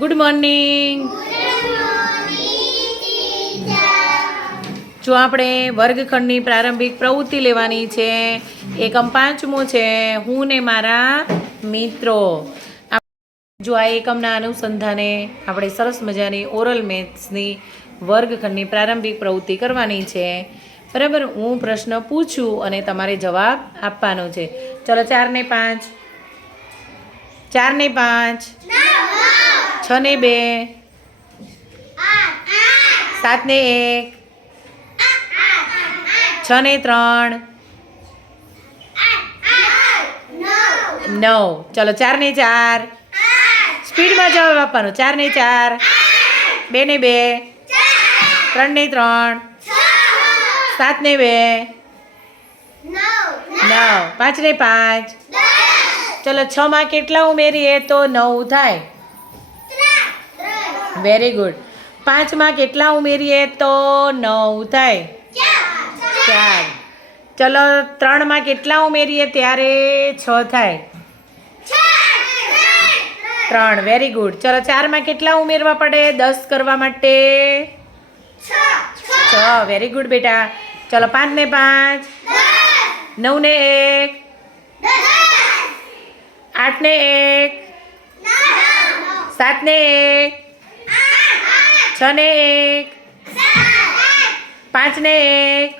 Good morning જો આપણે વર્ગખંડની પ્રારંભિક પ્રવૃત્તિ લેવાની છે એકમ પાંચમો છે, હું ને મારા મિત્રો. જો આ એકમના અનુસંધાને આપણે સરસ મજાની ઓરલ મેથ્સની વર્ગખંડની પ્રારંભિક પ્રવૃત્તિ કરવાની છે. બરાબર, હું પ્રશ્ન પૂછું અને તમારે જવાબ આપવાનો છે. ચલો ચાર ને પાંચ. ચાર ને પાંચ. છ ને બે. સાત ને એક. છ ને ત્રણ. નવ. ચલો ચાર ને ચાર. સ્પીડમાં જવાબ આપવાનો. ચાર ને ચાર. બે ને બે. ત્રણ ને ત્રણ. સાત ને બે. નવ. પાંચ ને પાંચ. ચલો છ માં કેટલા ઉમેરીએ તો નવ થાય? વેરી ગુડ પાંચમાં કેટલા ઉમેરીએ તો નવ થાય? ચાર. ચલો, ત્રણમાં કેટલા ઉમેરીએ ત્યારે છ થાય? ત્રણ. વેરી ગુડ ચલો, ચારમાં કેટલા ઉમેરવા પડે? દસ કરવા માટે? છ. વેરી ગુડ બેટા. ચલો પાંચ ને પાંચ. નવ ને એક. આઠ ને એક. સાત ને એક. છ ને એક. પાંચ ને એક.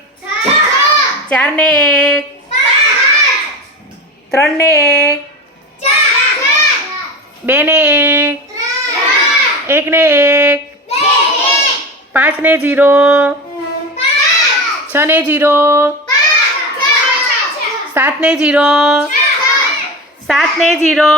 ચાર ને એક. ત્રણ ને એક. બે ને એક. એક ને એક. પાંચ ને જીરો છ ને જીરો સાત ને જીરો સાત ને જીરો